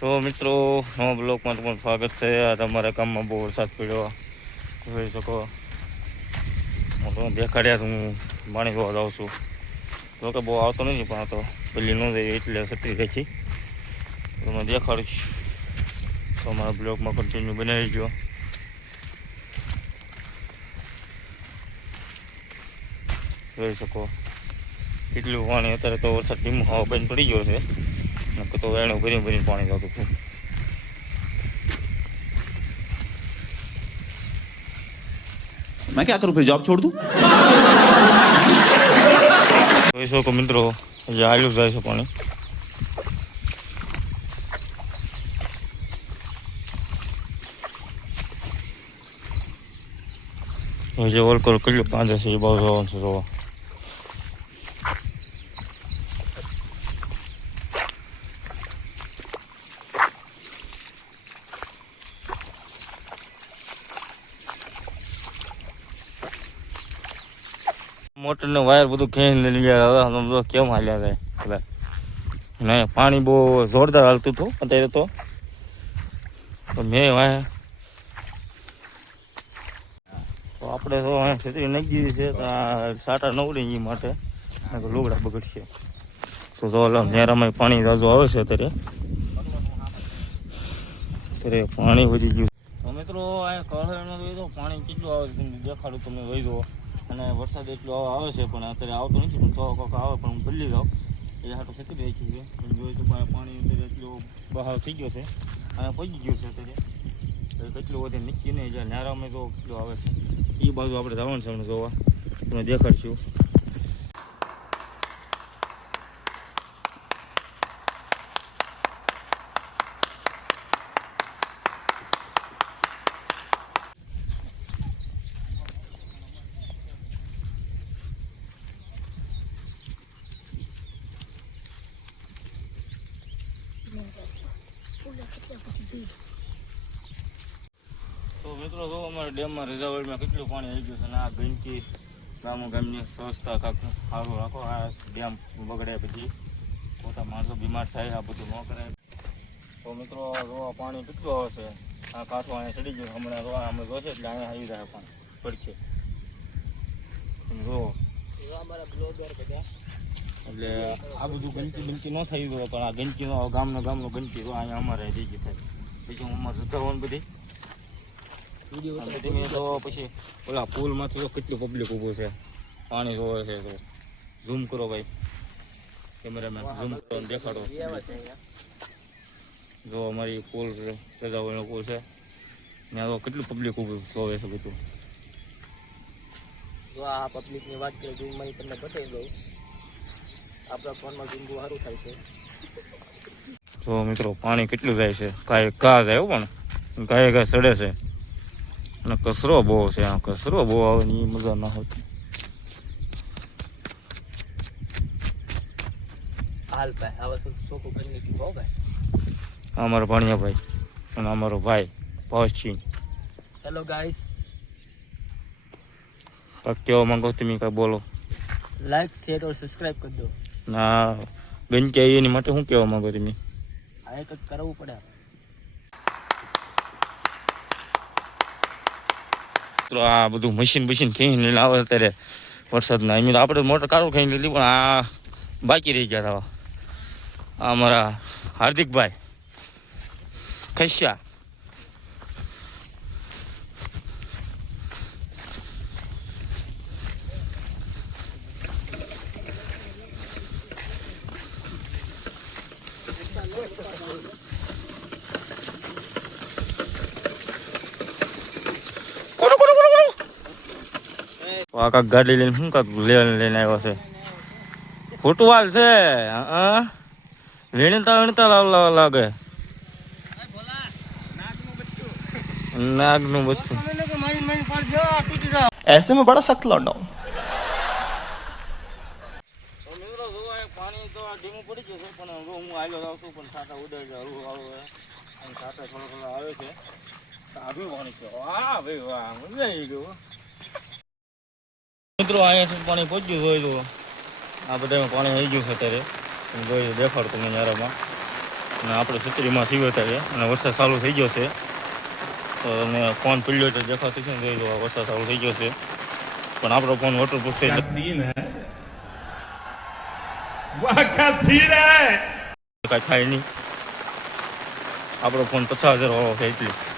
તો મિત્રો, નવા બ્લોકમાં તમારું સ્વાગત છે. આ તમારા ગામમાં બહુ વરસાદ પડ્યો. જોઈ શકો. હું તમને દેખાડ્યા તો હું. પાણી જોવા જાઉં છું. જો કે બહુ આવતો નથી, પણ તો પેલી ન જઈએ એટલે સટી ગઈ. છે તમને દેખાડીશ. તો અમારા બ્લોકમાં કન્ટિન્યુ બનાવી જો જોઈ શકો. કેટલું પાણી, અત્યારે તો વરસાદ ધીમો હવા બંધ પડી ગયો છે. તો વેણું ભરી ભરીને પાણી જતું હતું मैं क्या करूं फिर जॉब छोड़ दूं જોઈ શકો મિત્રો હજી હાલ્યું જાય છે પાણી હજી ઓલકોલ કેટલું પાંચે છે એ બાજુ જવાનું છે જોવા મોટર ને વાયર બધું ખેંચીને લઈ ગયા? હવે કેમ હાલ્યા જાય? બધા ને પાણી બહુ જોરદાર હાલતું હતું અત્યારે તો. મેં વાય તો આપણે તો છત્રી નાખી દીધી છે, તો સાટા નવડી એ માટે. લુગડા બગડશે. તો જો નેરામાં પાણી રાજુ આવે છે અત્યારે. અત્યારે પાણી વધી ગયું મિત્રો કળાઈમાં જોઈ પાણી કેટલું આવે દેખાડું, તમે વહી દો અને વરસાદ એટલો આવે છે, પણ અત્યારે આવતો નથી, પણ તો કોક આવે, પણ હું ભલી જાઉં એ હાટો ખેતી રાખી છે પણ જોઈ તો પાણી અત્યારે એટલો બહાવ થઈ ગયો છે. અને પહોંચી ગયો છે અત્યારે. કેટલું વધે નીચી નહીં જ્યાં નારામાં તો કેટલું આવે છે. એ બાજુ આપણે જવાનું છે જોવા. તમને દેખાડશું. તો મિત્રો જો અમારા ડેમમાં રિઝર્વરમાં કેટલું પાણી આવી ગયું છે અને આ ગંદકી ગામો ગામની સ્વચ્છતા સારું રાખો. આ ડેમ બગડે પછી પોતા માણસો બીમાર થાય, આ બધું ન તો મિત્રો જો પાણી કેટલું આવે આ કાંઠો અહીંયા ચડી ગયો. હમણાં જો અમે જોશે એટલે અહીંયા આવી રહ્યા પાણી પડશે તમે એટલે આ બધું ગંદકી બનકી ન થઈ ગયો પણ આ ગંદકી ગામનો ગામનો ગંદકી તો અહીંયા અમારે થઈ ગઈ થાય. પછી હું અમારે બધી. અને તો પછી ઓલા પુલમાંથી તો કેટલું પબ્લિક ઊભું છે. પાણી જોવે છે તો. ઝૂમ કરો ભાઈ. કેમેરામેન ઝૂમ કરો દેખાડો. જો અમારી પુલ સજાવવાનો પુલ છે. ત્યાં તો કેટલું પબ્લિક ઊભું જોવે છે બધું. જો આ પબ્લિકની વાત કરીએ ઝૂમમાં તમને બતાવી દઉં. આપણા ફોનમાં માં બહુ સારું થાય છે. તો મિત્રો પાણી કેટલું જાય છે? કાંઈ ઘા જાય પણ. ગાય ઘા સડે છે. અને કચરો બહુ છે આ કચરો બહુ આવે ને એ મજા ના હોતી અમારો ભાણિયા ભાઈ. અને અમારો ભાઈ ભાવસિંહ હેલો ગાઈસ કાંઈક કહેવા માંગો તમે કાંઈ બોલો. લાઈક શેર ઓર સબસ્ક્રાઇબ કરી દો. ના ગંજકી એની માટે શું કહેવા માંગો તમે? એક જ કરવું પડે. તો આ બધું મશીન મશીન ખેંચીને લાવે અત્યારે વરસાદના. એમ આપણે મોટર કારો ખેંચી લીધી, પણ આ બાકી રહી ગયા હતા અમારા હાર્દિકભાઈ. ખસ્યા. કાક ગાડી લઈને શું કાક લેવા લઈને આવ્યો છે ફૂટવાલ છે હા વીણતા વીણતા લાવ લાવ લાગે નાગનું બચ્ચું ऐसे में बड़ा सख्त लौंडा हूं તો મિત્રો જો આ પાણી તો આ ધીમું પડી ગયું છે પણ જો હું આવ્યો જાઉં છું પણ છાટા ઉડાડી હળવું હળવું અને છાટા થોડો થોડો આવે છે સારું પાણી છે વાહ ભાઈ વાહ મજા આવી ગયું મિત્રો અહીંયા પાણી પહોંચ્યું હોય તો આ બધામાં પાણી આવી ગયું છે અત્યારે. જોઈ દેખાડ મને નારામાં અને આપણે છત્રીમાં સીવે અત્યારે અને વરસાદ ચાલુ થઈ ગયો છે. તો તમને ફોન પીડ્યો એટલે દેખાતું છે ને જોઈ આ વરસાદ ચાલુ થઈ ગયો છે. પણ આપણો ફોન વોટરપ્રૂફ છે. સીન હે. કાંઈ થાય નહીં આપણો ફોન પચાસ હજાર વાળો છે એટલે.